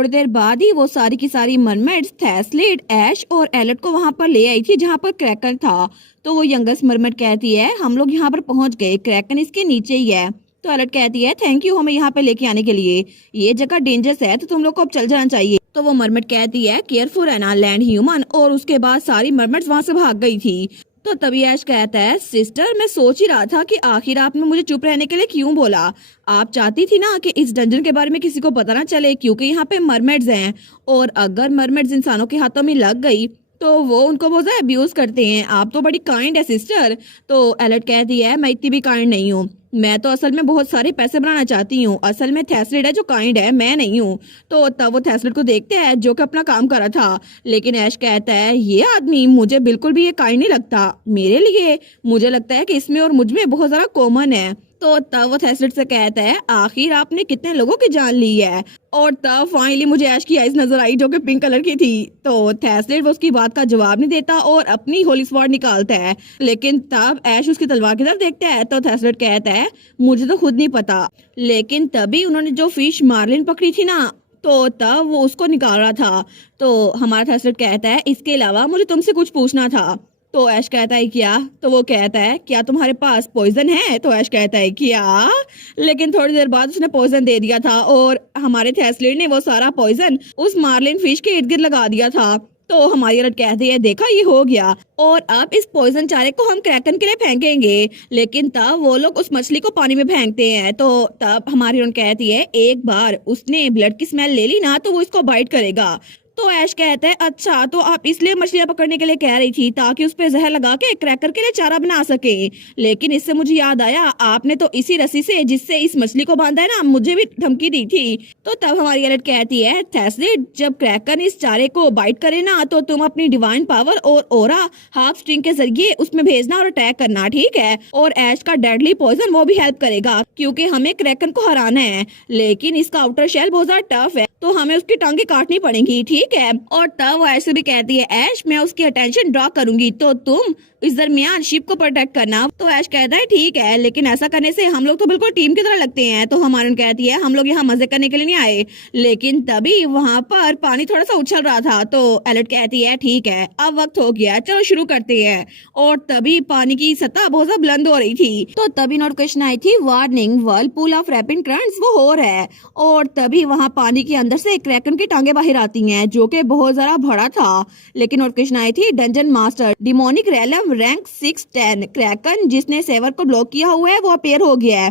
थोड़ी देर बाद ही वो सारी की सारी मरमेड्स थैसलिड, ऐश और एलर्ट को वहाँ पर ले आई थी जहाँ पर क्रैकन था। तो वो यंगेस्ट मरमेड कहती है हम लोग यहाँ पर पहुँच गए, क्रैकन इसके नीचे ही है। तो एलर्ट कहती है थैंक यू हमें यहाँ पे लेके आने के लिए, ये जगह डेंजरस है तो तुम लोग को अब चल जाना चाहिए। तो वो मरमेड कहती है केयरफुल है ना लैंड ह्यूमन, और उसके बाद सारी मरमेड्स वहाँ से भाग गई थी। तो तभी ऐश कहता है सिस्टर मैं सोच ही रहा था कि आखिर आपने मुझे चुप रहने के लिए क्यों बोला। आप चाहती थी ना कि इस डंजन के बारे में किसी को पता ना चले, क्योंकि यहाँ पे मरमेड्स हैं और अगर मरमेड्स इंसानों के हाथों में लग गई तो वो उनको बहुत ज्यादा अब्यूज करते हैं। आप तो बड़ी काइंड है सिस्टर। तो एलर्ट कहती है मैं इतनी भी काइंड नहीं हूँ, मैं तो असल में बहुत सारे पैसे बनाना चाहती हूँ। असल में थैसलिड है जो काइंड है, मैं नहीं हूँ। तो तब वो थैसलिड को देखते हैं जो कि अपना काम कर रहा था, लेकिन ऐश कहता है ये आदमी मुझे बिल्कुल भी ये काइंड नहीं लगता मेरे लिए, मुझे लगता है कि इसमें और मुझ में बहुत ज्यादा कॉमन है। तो तब वो थैसलिड से कहता है आखिर आपने कितने लोगों की जान ली है। और तब फाइनली मुझे ऐश की आइज नजर आई जो कि पिंक कलर की थी। तो थैसलिड वो उसकी बात का जवाब नहीं देता और अपनी होली स्वॉर्ड निकालता है, लेकिन तब ऐश उसकी तलवार की तरफ देखता है। तो थैसलिड कहता है मुझे तो खुद नहीं पता, लेकिन तभी उन्होंने जो फिश मार्लिन पकड़ी थी ना, तो तब वो उसको निकाल रहा था। तो हमारा थैसलिड कहता है इसके अलावा मुझे तुमसे कुछ पूछना था। तो ऐश कहता है क्या? तो वो कहता है क्या तुम्हारे पास पॉइजन है? तो ऐश कहता है क्या, लेकिन थोड़ी देर बाद उसने पॉइजन दे दिया था और हमारे थैसलिड ने वो सारा पॉइजन उस मार्लिन फिश के इर्द गिर्द लगा दिया था। तो हमारी अलर्ट कहती है देखा ये हो गया, और अब इस पॉइजन चारे को हम क्रैकन के लिए फेंकेंगे। लेकिन तब वो लोग उस मछली को पानी में फेंकते हैं। तो तब हमारी अलर्ट कहती है एक बार उसने ब्लड की स्मेल ले ली ना तो वो इसको बाइट करेगा। तो ऐश कहता है अच्छा तो आप इसलिए मछलियां पकड़ने के लिए कह रही थी ताकि उस पे जहर लगा के क्रैकर के लिए चारा बना सके, लेकिन इससे मुझे याद आया आपने तो इसी रस्सी से जिससे इस मछली को बांधा है ना मुझे भी धमकी दी थी। तो तब हमारी एलर्ट कहती है थैसलिड जब क्रैकर इस चारे को बाइट करे ना तो तुम अपनी डिवाइन पावर और ओरा हाफ स्ट्रिंग के जरिए उसमें भेजना और अटैक करना, ठीक है? और ऐश का डेडली पॉइजन वो भी हेल्प करेगा क्योंकि हमें क्रैकर को हराना है, लेकिन इसका आउटर शेल बहुत ज्यादा टफ है तो हमें उसकी टांगे काटनी पड़ेंगी, ठीक है? और तब वो ऐसे भी कहती है ऐश मैं उसकी अटेंशन ड्रॉ करूंगी तो तुम इस दरमियान शिप को प्रोटेक्ट करना। तो ऐश कहता है ठीक है, लेकिन ऐसा करने से हम लोग तो बिल्कुल टीम की तरह लगते हैं। तो हमारी कहती है हम लोग यहाँ मजे करने के लिए नहीं आए, लेकिन तभी वहाँ पर पानी थोड़ा सा उछल रहा था। तो एलर्ट कहती है ठीक है अब वक्त हो गया चलो शुरू करते हैं। और तभी पानी की सतह बहुत ज्यादा बुलंद हो रही थी। तो तभी नोटिफिकेशन आई थी warning Whirlpool of rapid currents वो हो रहा है। और तभी वहाँ पानी के अंदर से क्रैकन की टांगे बाहर आती हैं जो कि बहुत ज्यादा बड़ा था। लेकिन नोटिफिकेशन आई थी dungeon master demonic realm rank 610 Kraken जिसने सेवर को ब्लॉक किया हुआ है वो अपेयर हो गया है।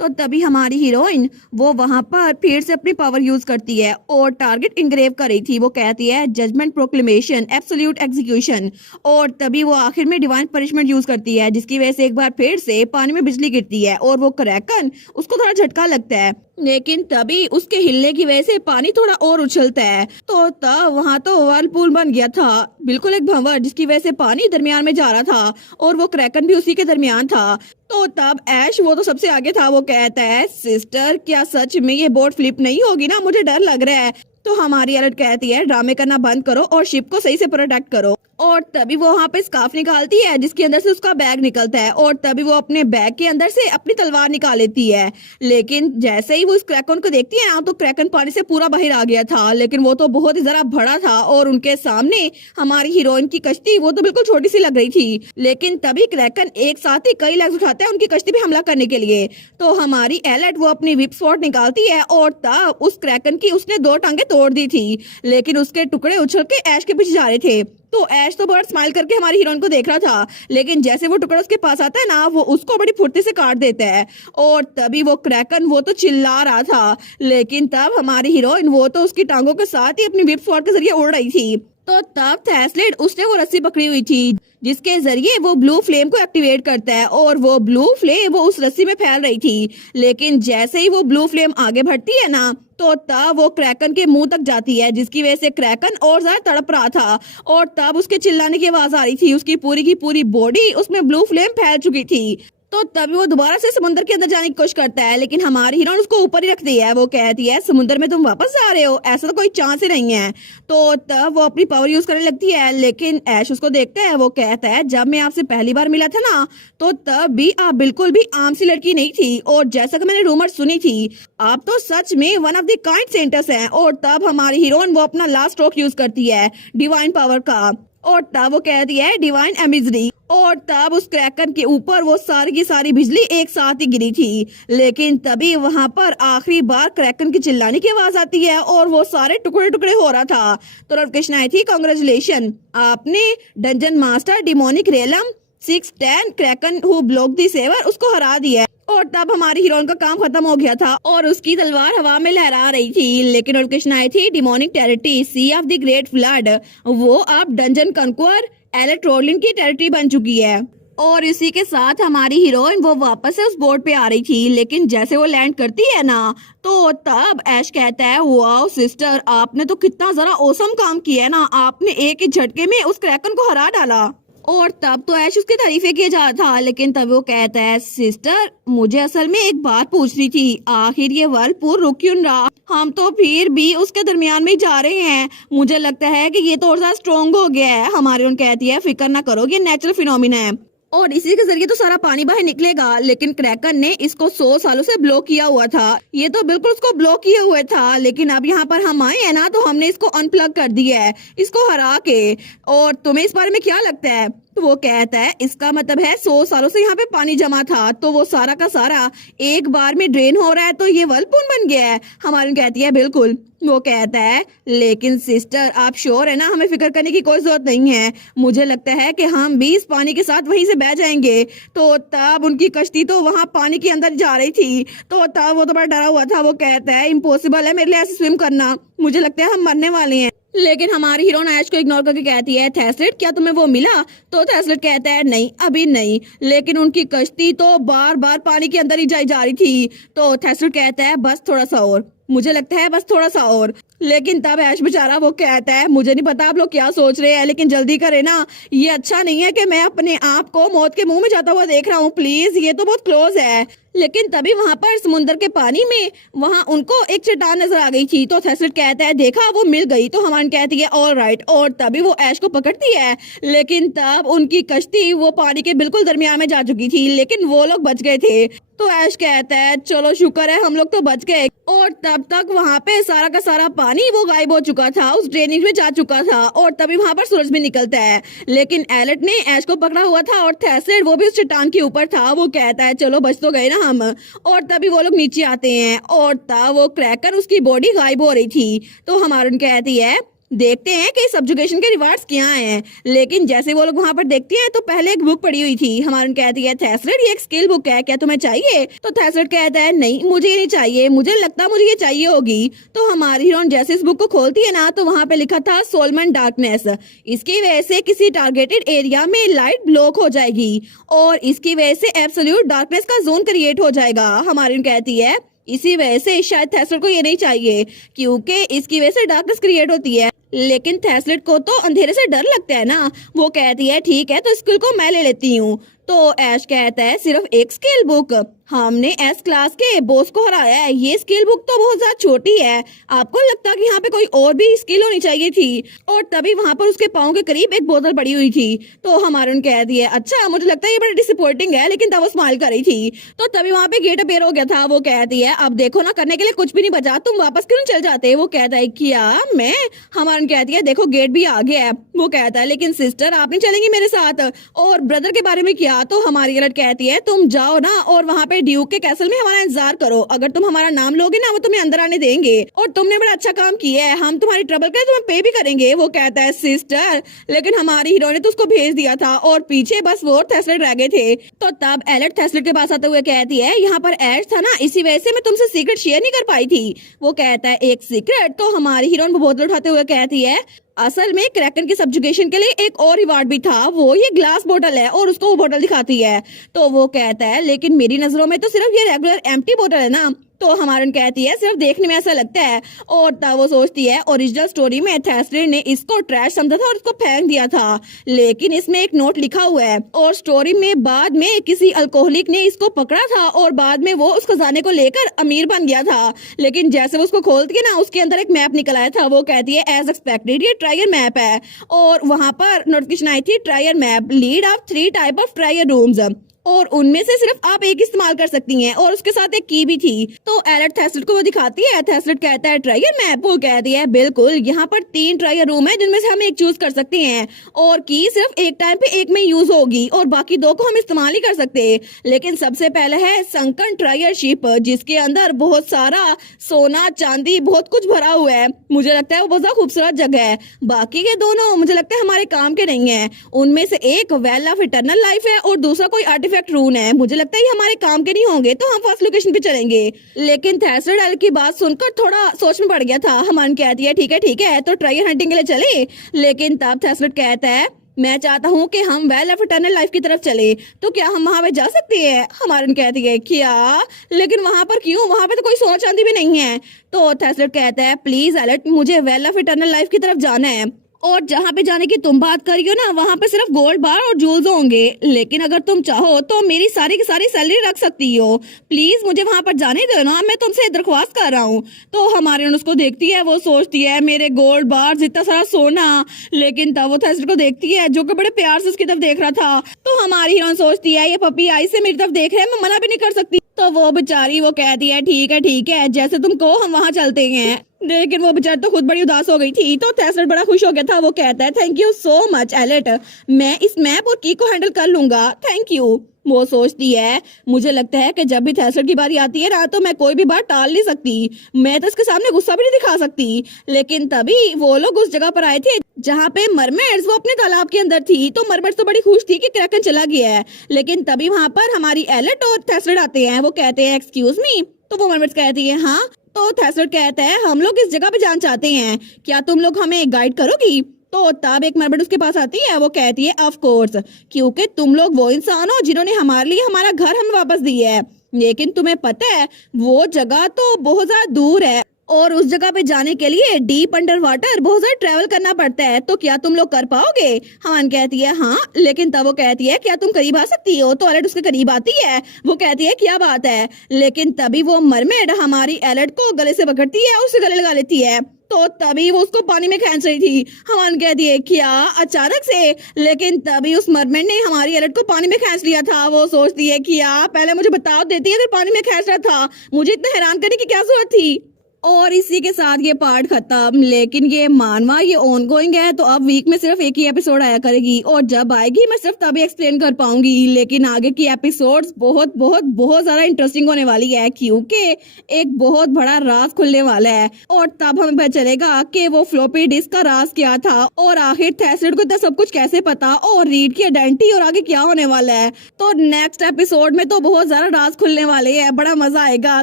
तो तभी हमारी हीरोइन वो वहां पर फिर से अपनी पावर यूज करती है और टारगेट इंग्रेव कर रही थी। वो कहती है जजमेंट प्रोक्लेमेशन एब्सोल्यूट एग्जीक्यूशन, और तभी वो आखिर में डिवाइन पनिशमेंट यूज करती है जिसकी वजह से एक बार फिर से पानी में बिजली गिरती है और वो क्रैकन उसको थोड़ा झटका लगता है, लेकिन तभी उसके हिलने की वजह से पानी थोड़ा और उछलता है। तो तब वहाँ तो वर्लपूल बन गया था, बिल्कुल एक भंवर जिसकी वजह से पानी दरमियान में जा रहा था और वो क्रैकन भी उसी के दरमियान था। तो तब ऐश वो तो सबसे आगे था, वो कहता है सिस्टर क्या सच में ये बोट फ्लिप नहीं होगी ना, मुझे डर लग रहा है। तो हमारी अलर्ट कहती है ड्रामे करना बंद करो और शिप को सही से प्रोटेक्ट करो। और तभी वो वहाँ पे स्कार्फ निकालती है जिसके अंदर से उसका बैग निकलता है और तभी वो अपने बैग के अंदर से अपनी तलवार निकाल लेती है। लेकिन जैसे ही वो उस क्रैकन को देखती है ना तो क्रैकन पानी से पूरा बाहर आ गया था, लेकिन वो तो बहुत ही जरा बड़ा था और उनके सामने हमारी हीरोइन की कश्ती वो तो बिल्कुल छोटी सी लग रही थी। लेकिन तभी क्रैकन एक साथ ही कई लेग्स उठाता है उनकी कश्ती पे हमला करने के लिए। तो हमारी एलर्ट वो अपनी व्हिप स्वॉर्ड निकालती है और तब उस क्रैकन की उसने 2 टांगे तोड़ दी थी, लेकिन उसके टुकड़े उछल के ऐश के पीछे जा रहे थे। तो ऐश तो बड़ा स्माइल करके हमारी हीरोइन को देख रहा था, लेकिन जैसे वो टुकड़ा उसके पास आता है ना वो उसको बड़ी फुर्ती से काट देता है। और तभी वो क्रैकन वो तो चिल्ला रहा था, लेकिन तब हमारी हीरोइन वो तो उसकी टांगों के साथ ही अपनी व्हिप स्वॉर्ड के जरिए उड़ रही थी। तो तब थैसलिड उसने वो रस्सी पकड़ी हुई थी जिसके जरिए वो ब्लू फ्लेम को एक्टिवेट करता है और वो ब्लू फ्लेम वो उस रस्सी में फैल रही थी। लेकिन जैसे ही वो ब्लू फ्लेम आगे बढ़ती है ना तो तब वो क्रैकन के मुंह तक जाती है जिसकी वजह से क्रैकन और ज्यादा तड़प रहा था और तब उसके चिल्लाने की आवाज आ रही थी। उसकी पूरी की पूरी बॉडी उसमें ब्लू फ्लेम फैल चुकी थी। तो तभी वो दोबारा से समुद्र के अंदर जाने की कोशिश करता है, लेकिन हमारी हीरोइन उसको ऊपर ही रखती है। वो कहती है समुद्र में तुम वापस जा रहे हो, ऐसा तो कोई चांस ही नहीं है। तो तब वो अपनी पावर यूज करने लगती है, लेकिन ऐश उसको देखता है। वो कहता है जब मैं आपसे पहली बार मिला था ना, तो तब भी आप बिल्कुल भी आम सी लड़की नहीं थी, और जैसा कि मैंने रूमर सुनी थी, आप तो सच में one of the kind centres हैं। और तब हमारी हीरोइन वो अपना लास्ट स्ट्रोक यूज करती है डिवाइन पावर का, और तब वो कहती है डिवाइन एमिजरी, और तब उस क्रैकर के ऊपर वो सारी की सारी बिजली एक साथ ही गिरी थी। लेकिन तभी वहां पर आखिरी बार क्रैकर की चिल्लाने की आवाज आती है, और वो सारे टुकड़े टुकड़े हो रहा था। तो नोटिफिकेशन आई थी, कांग्रेचुलेशन, आपने dungeon master demonic realm 610 Kraken who block the सेवर उसको हरा दिया। और तब हमारी हीरोइन का काम खत्म हो गया था और उसकी तलवार हवा में लहरा रही थी। लेकिन नोटिफिकेशन आई थी, demonic territory sea of the great flood, वो अब डंजन कॉन्क्वर एलेट रोलिन की टेरिटरी बन चुकी है। और इसी के साथ हमारी हीरोइन वो वापस से उस बोर्ड पे आ रही थी, लेकिन जैसे वो लैंड करती है ना, तो तब ऐश कहता है वाओ सिस्टर, आपने तो कितना जरा औसम काम किया है ना, आपने एक ही झटके में उस क्रैकन को हरा डाला। और तब तो ऐश उसकी तारीफें किया जा रहा था, लेकिन तब वो कहता है सिस्टर, मुझे असल में एक बात पूछनी थी, आखिर ये वर्लपूल रुक क्यों रहा, हम तो फिर भी उसके दरमियान में ही जा रहे हैं, मुझे लगता है कि ये तो और ज्यादा स्ट्रॉन्ग हो गया है। हमारी उन कहती है फिक्र ना करो, ये नेचुरल फिनोमिना है और इसी के जरिए तो सारा पानी बाहर निकलेगा। लेकिन क्रैकन ने इसको 100 सालों से ब्लॉक किया हुआ था, ये तो बिल्कुल उसको ब्लॉक किया हुआ था, लेकिन अब यहाँ पर हम आए हैं ना, तो हमने इसको अनप्लग कर दिया है, इसको हरा के। और तुम्हें इस बारे में क्या लगता है? तो वो कहता है इसका मतलब है 100 सालों से यहाँ पे पानी जमा था, तो वो सारा का सारा एक बार में ड्रेन हो रहा है, तो ये वर्लपूल बन गया है। हमारी कहती है बिल्कुल। वो कहता है लेकिन सिस्टर आप श्योर है ना, हमें फिक्र करने की कोई जरूरत नहीं है, मुझे लगता है कि हम भी इस पानी के साथ वहीं से बह जाएंगे। तो तब उनकी कश्ती तो वहां पानी के अंदर जा रही थी, तो तब वो तो बड़ा डरा हुआ था। वो कहता है इम्पॉसिबल है मेरे लिए ऐसे स्विम करना, मुझे लगता है हम मरने वाले हैं। लेकिन हमारी हीरोइन ऐश को इग्नोर करके कहती है थैसलेट क्या तुम्हें वो मिला? तो थैसलेट कहता है नहीं अभी नहीं, लेकिन उनकी कश्ती तो बार बार पानी के अंदर ही जाई जा रही थी। तो थैसलेट कहता है बस थोड़ा सा और, मुझे लगता है बस थोड़ा सा और। लेकिन तब ऐश बेचारा वो कहता है मुझे नहीं पता आप लोग क्या सोच रहे हैं, लेकिन जल्दी करें ना, ये अच्छा नहीं है कि मैं अपने आप को मौत के मुंह में जाता हुआ देख रहा हूँ, प्लीज ये तो बहुत क्लोज है। लेकिन तभी वहां पर समुद्र के पानी में वहां उनको एक चट्टान नजर आ गई थी। तो थैसलेट कहता है देखा वो मिल गई। तो हमारी कहती है ऑल राइट, और तभी वो ऐश को पकड़ती है, लेकिन तब उनकी कश्ती वो पानी के बिल्कुल दरमियान में जा चुकी थी, लेकिन वो लोग बच गए थे। तो ऐश कहता है चलो शुक्र है हम लोग तो बच गए। और तब तक वहाँ पे सारा का सारा पानी वो गायब हो चुका था, उस ड्रेनेज में जा चुका था, और तभी वहाँ पर सूरज भी निकलता है। लेकिन एलेट ने ऐश को पकड़ा हुआ था और थैसलेट वो भी उस चट्टान के ऊपर था। वो कहता है चलो बच तो गए ना हम। और तभी वो लोग नीचे आते हैं और तब वो क्रैकर उसकी बॉडी गायब हो रही थी। तो हमारी कहती है देखते हैं कि सब्जुगेशन के रिवार्ड्स क्या हैं। लेकिन जैसे वो लोग वहां पर देखते हैं तो पहले एक बुक पड़ी हुई थी। हमारी कहती है थैसलेट ये एक स्किल बुक है, क्या तुम्हें चाहिए? तो थैसलेट कहता है नहीं मुझे ये नहीं चाहिए, मुझे लगता मुझे ये चाहिए होगी। तो हमारी हीरोइन जैसे इस बुक को खोलती है ना, तो वहां पे लिखा था सोलमन डार्कनेस, इसकी वजह से किसी टारगेटेड एरिया में लाइट ब्लॉक हो जाएगी और इसकी वजह से एब्सोल्यूट डार्कनेस का जोन क्रिएट हो जाएगा। हमारी कहती है इसी वजह से शायद थैसलेट को ये नहीं चाहिए, क्योंकि इसकी वजह से डार्कनेस क्रिएट होती है। लेकिन थैसलेट को तो अंधेरे से डर लगता है ना। वो कहती है ठीक है तो स्किल को मैं ले लेती हूँ। तो ऐश कहता है सिर्फ एक स्किल बुक, हमने एस क्लास के बॉस को हराया है, ये स्किल बुक तो बहुत ज्यादा छोटी है, आपको लगता कि यहाँ पे कोई और भी स्किल होनी चाहिए थी? और तभी वहां पर उसके पाँव के करीब एक बोतल पड़ी हुई थी। तो हमारे उन कह दिया अच्छा मुझे लगता है ये बड़ा डिसअपॉइंटिंग है, लेकिन तब वो स्माइल कर रही थी। तो तभी वहां पे गेट अपेयर हो गया था। वो कहती है अब देखो ना करने के लिए कुछ भी नहीं बचा, तुम वापस क्यों चल जाते? वो कहता है क्या मैं? हमारे कहती है देखो गेट भी आ गया है। वो कहता है लेकिन सिस्टर आप नहीं चलेंगी मेरे साथ? और ब्रदर के बारे में क्या? तो हमारी अलर्ट कहती है तुम जाओ ना और वहाँ पे ड्यूक के कैसल में हमारा इंतजार करो, अगर तुम हमारा नाम लोगे ना वो तुम्हें अंदर आने देंगे, और तुमने बड़ा अच्छा काम किया है, हम तुम्हारी ट्रबल के तुम्हें पे भी करेंगे। वो कहता है सिस्टर लेकिन हमारी हीरो ने तो उसको भेज दिया था और पीछे बस वो थैसलेट रह गए थे। तो तब एलेट थैसलेट के पास आते हुए कहती है यहाँ पर ऐश था ना, इसी वजह से मैं तुमसे सीक्रेट शेयर नहीं कर पाई थी। वो कहता है एक सीक्रेट? तो हमारी हीरोइन वो बोतल उठाते हुए कहती है असल में क्रैकन की सब्जुगेशन के लिए एक और रिवार्ड भी था, वो ये ग्लास बोतल है, और उसको वो बोतल दिखाती है। तो वो कहता है लेकिन मेरी नजरों में तो सिर्फ ये रेगुलर एम्प्टी बोतल है ना। तो हमारन कहती है सिर्फ देखने में ऐसा लगता है। और तब वो सोचती है ओरिजिनल स्टोरी में थेस्लेट ने इसको ट्रैश समझा था और इसको फेंक दिया था, लेकिन इसमें एक नोट लिखा हुआ है। और स्टोरी में बाद में किसी अल्कोहलिक ने इसको पकड़ा था और बाद में वो उस खजाने को लेकर अमीर बन गया था। लेकिन जैसे वो उसको खोलती है ना, उसके अंदर एक मैप निकल आया था। वो कहती है एज एक्सपेक्टेड ये ट्रायल मैप है। और वहां पर नोटिफिकेशन आई थी trial map lead of 3 type of trial rooms, और उनमें से सिर्फ आप एक इस्तेमाल कर सकती हैं। और उसके साथ एक की भी थी। तो एलेट थेस्लेट को वो दिखाती है। थेस्लेट कहता है ट्रायल मैप। वो कहती है बिल्कुल, यहाँ पर 3 ट्रायल रूम है जिनमें से हम एक चूज कर सकते हैं, और की सिर्फ एक टाइम पे एक में यूज होगी और बाकी 2 को हम इस्तेमाल ही कर सकते। लेकिन सबसे पहले है संकन ट्रायल शिप, जिसके अंदर बहुत सारा सोना चांदी बहुत कुछ भरा हुआ है। मुझे लगता है वो बहुत खूबसूरत जगह है। बाकी के दोनों मुझे लगता है हमारे काम के नहीं है। उनमें से एक वेल ऑफ इटर्नल लाइफ है और दूसरा कोई आर्टिफैक्ट रून है। मुझे लगता है ये हमारे काम के नहीं होंगे, तो हम फर्स्ट लोकेशन पे चलेंगे। लेकिन थेस्लेट एलेट की बात सुनकर थोड़ा सोच में पड़ गया था। हमान कहती है ठीक है तो ट्रायल हंटिंग के लिए चले। लेकिन तब थेस्लेट कहता है मैं चाहता हूँ कि हम वेल ऑफ इटर्नल लाइफ की तरफ चले, तो क्या हम वहां पे जा सकते हैं? हमारन कहती है क्या, लेकिन वहां पर क्यों? वहां पे तो कोई सोना चांदी भी नहीं है। तो थेस्लेट कहता है प्लीज एलेट, मुझे वेल ऑफ इटर्नल लाइफ की तरफ जाना है, और जहाँ पे जाने की तुम बात कर रही हो ना, वहाँ पे सिर्फ गोल्ड बार और जूल्स होंगे। लेकिन अगर तुम चाहो तो मेरी सारी की सारी सैलरी रख सकती हो। प्लीज मुझे वहाँ पर जाने दो ना, मैं तुमसे दरख्वास्त कर रहा हूँ। तो हमारे उसको देखती है। वो सोचती है मेरे गोल्ड बार इतना सारा सोना। लेकिन तब वो थेस्लेट को देखती है जो कि बड़े प्यार से उसकी तरफ देख रहा था। तो हमारी हीरोइन सोचती है ये पपी आई से मेरी तरफ देख रहे हैं, मैं मना भी नहीं कर सकती। तो वो बेचारी वो कहती है ठीक है जैसे तुम कहो हम वहाँ चलते हैं। लेकिन वो बेचारी तो खुद बड़ी उदास हो गई थी। तो थेस्लेट बड़ा खुश हो गया था। वो कहता है thank you so much AILET, मैं इस मैप और की को हैंडल कर लूंगा, थैंक यू। वो सोचती है मुझे लगता है कि जब भी थेस्लेट की बारी आती है ना, तो मैं कोई भी बात टाल नहीं सकती, मैं तो इसके सामने गुस्सा भी नहीं दिखा सकती। लेकिन तभी वो लोग उस जगह पर आए थे जहाँ पे मरमेड्स वो अपने तालाब के अंदर थी। तो मरमेड्स तो बड़ी खुश थी कि क्रैकन चला गया है। लेकिन तभी वहाँ पर हमारी एलेट और थेस्लेट आते हैं। वो कहते हैं एक्सक्यूज मी। तो वो मरमेड्स कहती है हाँ। तो थेस्लेट कहता है हम लोग इस जगह पे जाना चाहते हैं, क्या तुम लोग हमें गाइड करोगी? तो तब एक मरमेड उसके पास आती है। वो कहती है ऑफ कोर्स, क्योंकि तुम लोग वो इंसान हो जिन्होंने हमारे लिए हमारा घर हमें वापस दिया है। लेकिन तुम्हें पता है वो जगह तो बहुत ज्यादा दूर है और उस जगह पे जाने के लिए डीप अंडर वाटर बहुत ज्यादा ट्रेवल करना पड़ता है। तो क्या तुम लोग कर पाओगे? हमान कहती है हाँ। लेकिन तब वो कहती है क्या तुम करीब आ सकती हो? तो एलेट उसके करीब आती है। वो कहती है क्या बात है? लेकिन तभी वो मरमेड हमारी एलेट को गले से पकड़ती है और उसे गले लगा लेती है। तो तभी वो उसको पानी में खींच रही थी। हमान कहती है क्या, अचानक से? लेकिन तभी उस मरमेड ने हमारी एलेट को पानी में खींच लिया था। वो सोचती है क्या पहले मुझे बता देती अगर पानी में खींच रहा था, मुझे इतना हैरान करने की क्या जरूरत थी। और इसी के साथ ये पार्ट खत्म। लेकिन ये मानवा ये ऑन गोइंग है, तो अब वीक में सिर्फ एक ही एपिसोड आया करेगी और जब आएगी मैं सिर्फ तभी एक्सप्लेन कर पाऊंगी। लेकिन आगे की एपिसोड्स बहुत बहुत बहुत ज्यादा इंटरेस्टिंग होने वाली है, क्योंकि एक बहुत बड़ा राज खुलने वाला है और तब हमें पता चलेगा कि वो फ्लॉपी डिस्क का राज क्या था और आखिर थेस्लेट को इतना सब कुछ कैसे पता और रीड की आइडेंटिटी और आगे क्या होने वाला है। तो नेक्स्ट एपिसोड में तो बहुत ज्यादा राज खुलने वाले हैं, बड़ा मजा आएगा।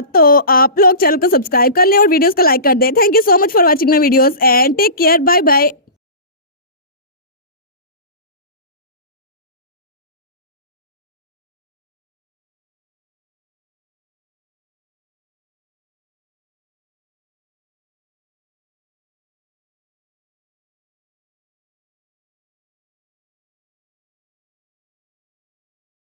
तो आप लोग चैनल को सब्सक्राइब कर ले और वीडियोस को लाइक कर दे। Thank you so much for watching my videos and take care, bye bye.